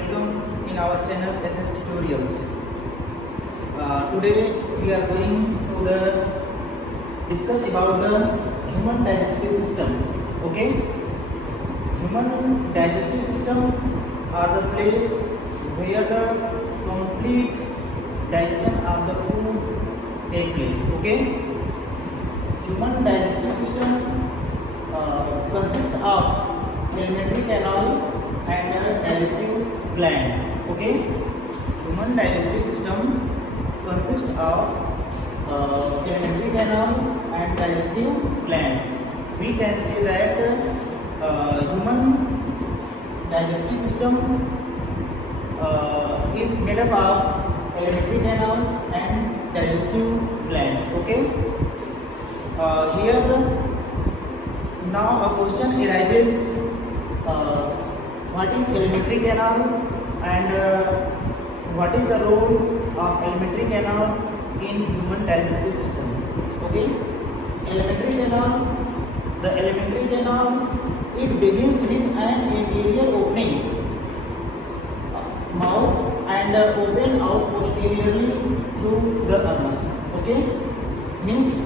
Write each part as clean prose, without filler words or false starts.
welcome in our channel SS Tutorials. Today we are going to discuss about the human digestive system. Okay, human digestive system are the place where the complete digestion of the food take place. Okay, human digestive system consists of alimentary canal and digestive gland. Okay, human digestive system consists of alimentary canal and digestive gland. We can say that human digestive system is made up of alimentary canal and digestive glands. Okay, here now a question arises, what is alimentary canal and what is the role of alimentary canal in human digestive system. Okay, alimentary canal, the alimentary canal, it begins with an anterior opening mouth and open out posteriorly through the anus. Okay, means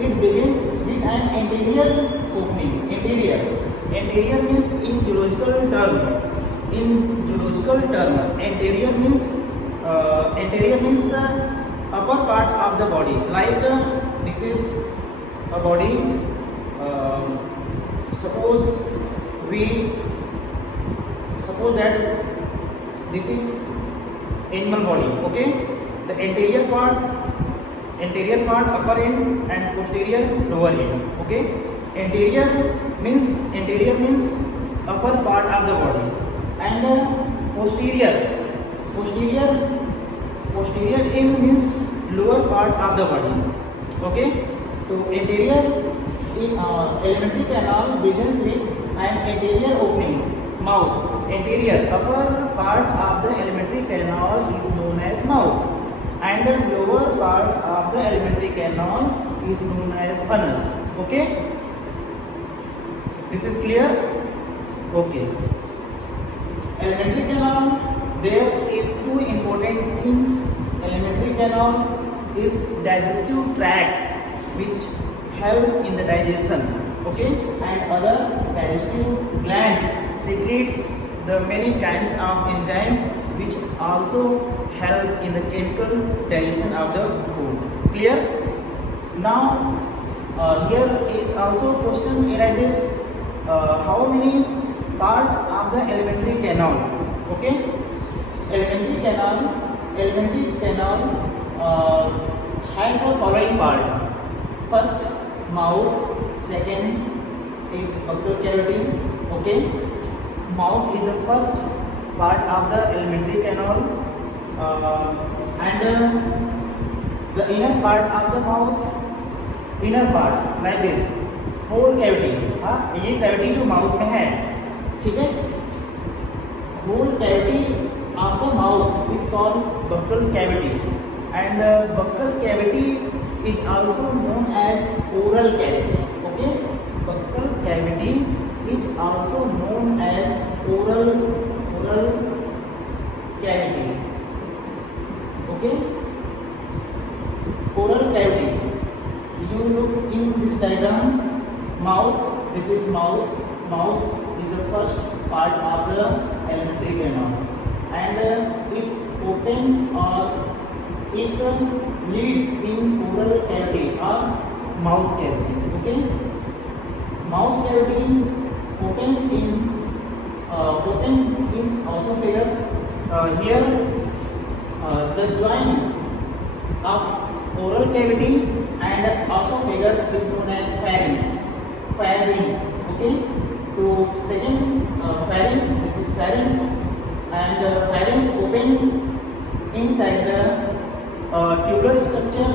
it begins with an anterior opening. Anterior means in zoological term. Anterior means upper part of the body. Like this is a body. Suppose that this is animal body. Okay, the anterior part upper end and posterior lower end. Okay, anterior means upper part of the body, and posterior end means lower part of the body. Okay, so anterior in alimentary canal begins with an anterior opening mouth. Anterior upper part of the alimentary canal is known as mouth, and the lower part of the alimentary canal is known as anus. Okay, this is clear? Okay, alimentary canal, there is two important things. Alimentary canal is digestive tract which help in the digestion. Okay, and other digestive glands secretes the many kinds of enzymes which also help in the chemical digestion of the food. Clear? Now here is also question arises, how many part of the alimentary canal. Okay, alimentary canal has a following part. First, mouth. Second is buccal cavity. Okay, mouth is the first part of the alimentary canal, and the inner part of the mouth, inner part like this, whole cavity. हाँ, ये cavity जो mouth में है, ठीक है, whole cavity of the mouth is called buccal cavity, and buccal cavity is also known as oral cavity. Okay, buccal cavity is also known as oral cavity. Okay, oral cavity. You look in this diagram. Mouth. This is mouth. Mouth is the first part of the alimentary canal, and it opens or it leads in oral cavity or mouth cavity. Okay, mouth cavity opens in esophagus. Here the joint of oral cavity and esophagus is known as pharynx. Okay, so second pharynx, this is pharynx, and pharynx open inside the tubular structure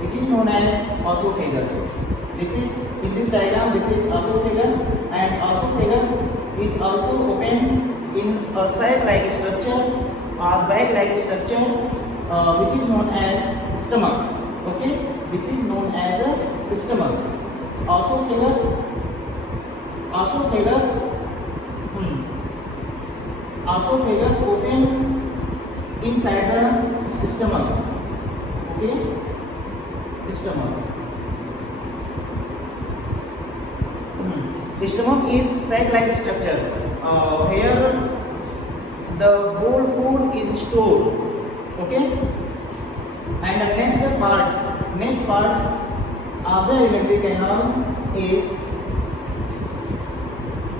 which is known as esophagus. This is in this diagram, this is esophagus, and esophagus is also open in a sac-like structure or bag-like structure which is known as stomach. Okay, which is known as a stomach. Esophagus esophagus open inside the stomach. Okay, stomach. The stomach is sac-like structure. Here the whole food is stored. Okay, and the next part of the alimentary canal is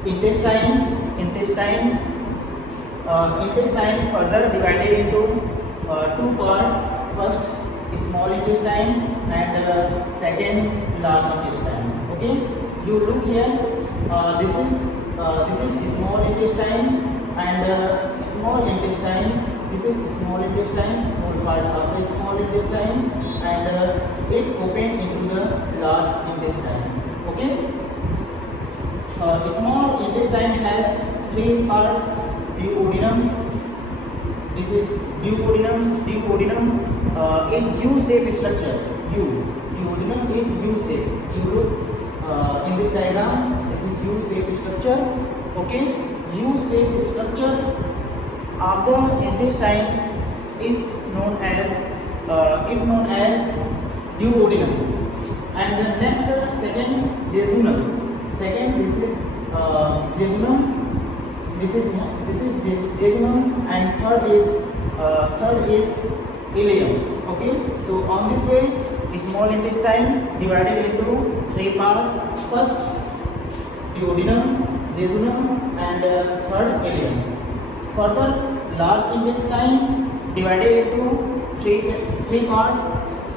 intestine. Intestine further divided into two parts. First, small intestine, and second, large intestine. Okay, you look here. This is small intestine, and small intestine. This is small intestine, whole part of the small intestine, and it open into the large intestine. Okay. Small intestine has three parts: duodenum. This is duodenum. Duodenum is U-shaped structure. Duodenum is U-shaped. You look in this diagram. This is U-shaped structure. Okay, U-shaped structure of the intestine is known as duodenum. And the next, second, jejunum. Second, this is jejunum. This is jejunum, and third is ileum. Okay, so on this way, small intestine divided into three parts. First, duodenum, jejunum, and third, ileum. Further, large intestine divided into three parts: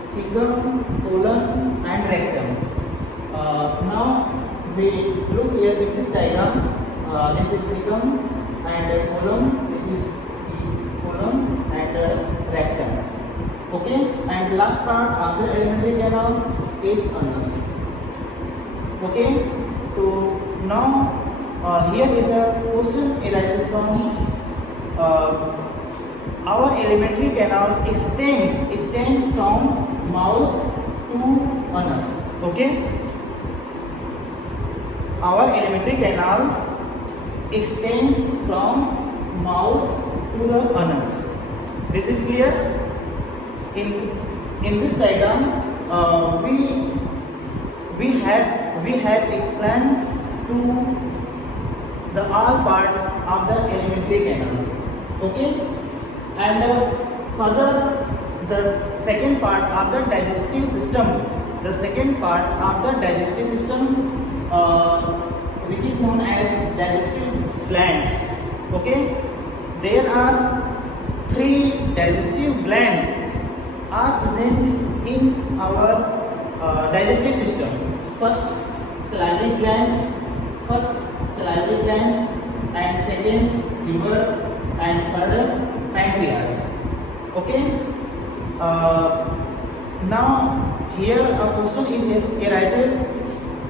cecum, colon, and rectum. Now we look here in this diagram. This is cecum and colon. This is colon and rectum. Okay, and the last part of the alimentary canal is anus. Okay, so now here is a question arises from our alimentary canal extend from mouth to anus. Okay, our alimentary canal extend from mouth to the anus. This is clear. In this diagram, we have explained to the all part of the alimentary canal. Okay, and further the second part of the digestive system. The second part of the digestive system, which is known as digestive glands. Okay, there are three digestive glands are present in our digestive system. First, salivary glands, and second, liver, and third, pancreas. Okay. Now here a question arises: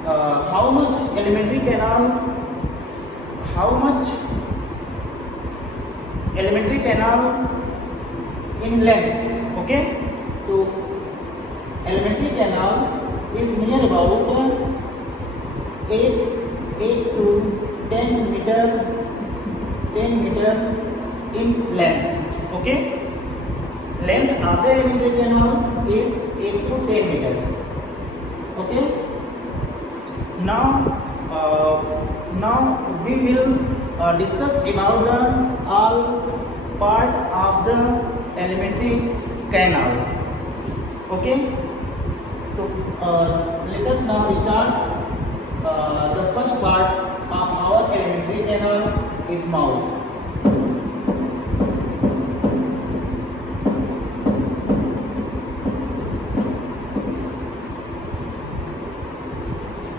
how much alimentary canal in length? Okay, so alimentary canal is near about 8 to 10 meter in length. Okay, length of the alimentary canal is 8 to 10 meter. Okay, now we will discuss about the all part of the alimentary canal. Okay, so let us now start. The first part of our alimentary canal is mouth.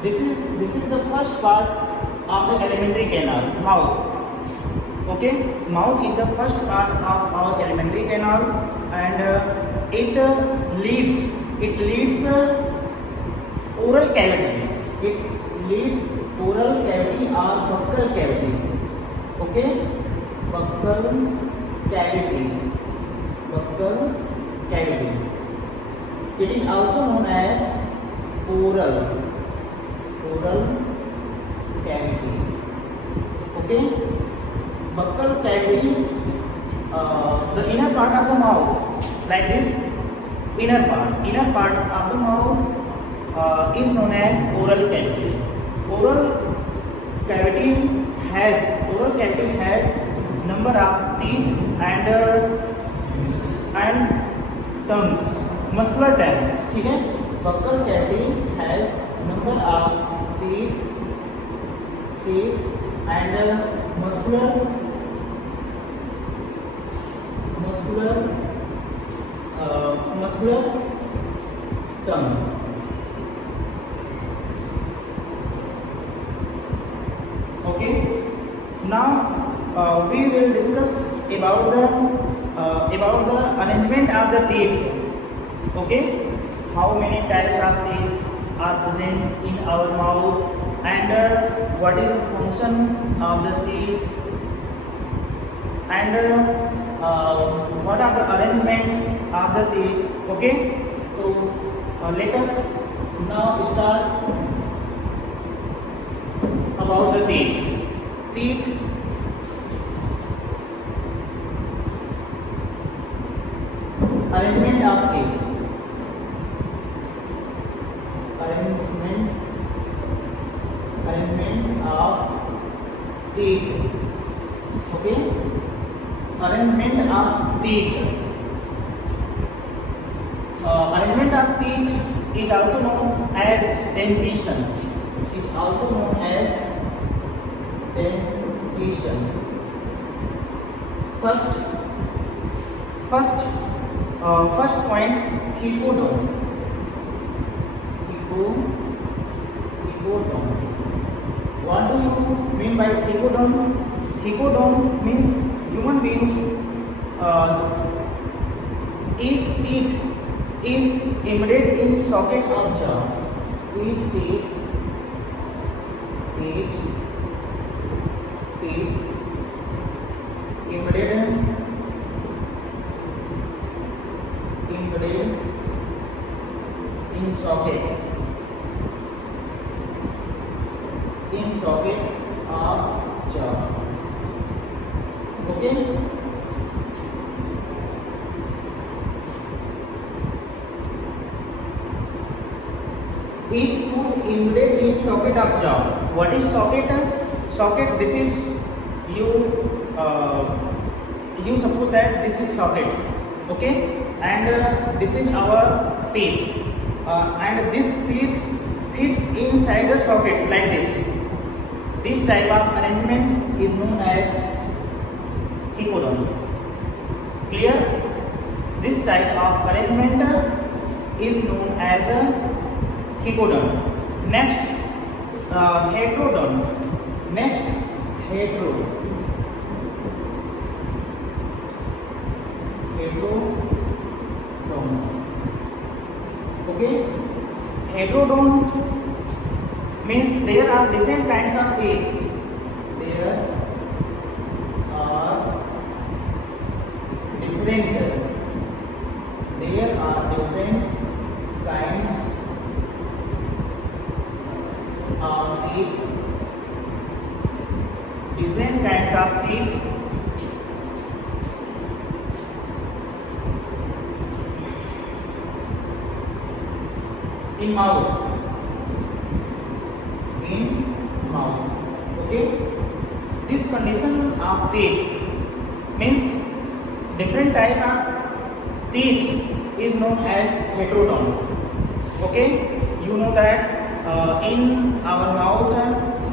This is the first part of the alimentary canal, mouth. Okay, mouth is the first part of our alimentary canal, and it leads oral cavity. It leads oral cavity or buccal cavity. Okay, buccal cavity. It is also known as oral cavity. Okay. buccal cavity, the inner part of the mouth, like this. Inner part of the mouth is known as oral cavity. Oral cavity has number of teeth and tongues, muscular tongue. ठीक है, buccal cavity has number of teeth and muscular tongue. Okay, now we will discuss about the arrangement of the teeth. Okay, how many types of teeth are present in our mouth and what is the function of the teeth and what are the arrangement of the teeth. Okay, so let us now start about the teeth. Arrangement of teeth. Arrangement of teeth. Okay, arrangement of teeth. Arrangement of teeth is also known as dentition. First point, thecodont. What do you mean by thecodont? Thecodont means human being. Each teeth is embedded in socket of jaw. Each teeth embedded in socket of jaw. Okay, each tooth embedded in socket of jaw. What is socket? Socket, this is you suppose that this is socket. Okay, and this is our teeth, and this teeth fit inside the socket like this. This type of arrangement is known as thecodont. Clear? This type of arrangement is known as thecodont. Next, heterodont. Heterodont. Okay, heterodont means there are different kinds of teeth. There are different kinds of teeth. In mouth. Okay, this condition of teeth means different type of teeth is known as heterodont. Okay, you know that in our mouth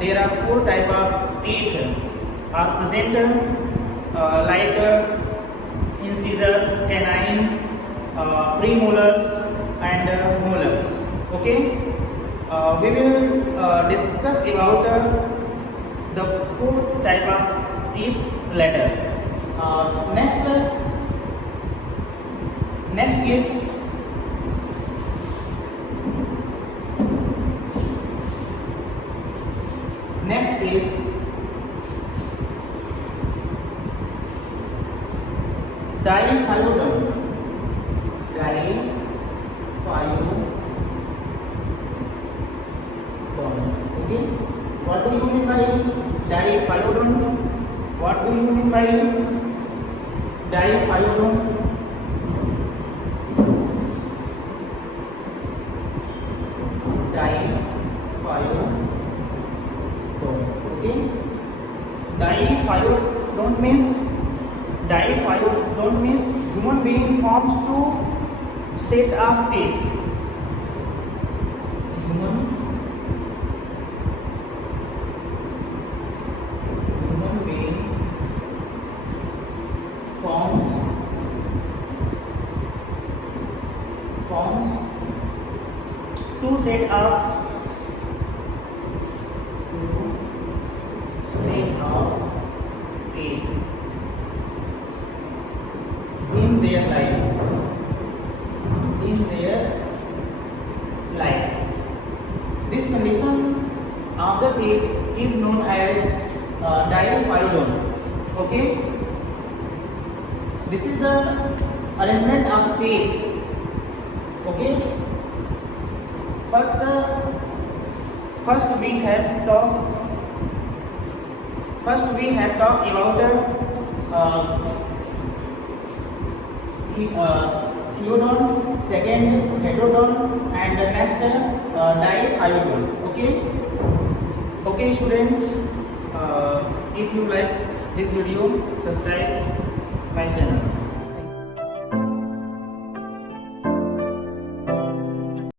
there are 4 type of teeth are present, like incisor, canine, premolars and molars. Okay, we will discuss about the 4 type of teeth later. Next is diphylodont. Okay, what do you mean by diphylodont? What do you mean by diphyodone? Diphyodone. Okay. Diphyodone means human being forms two set of teeth. Human being forms two set of teeth in their life. This condition of the teeth is known as diphyodone. Okay. This is the arrangement of teeth. Okay. First we have talked about theodon, second heterodon, and the next diphyodon. Okay students, if you like this video, subscribe my channel.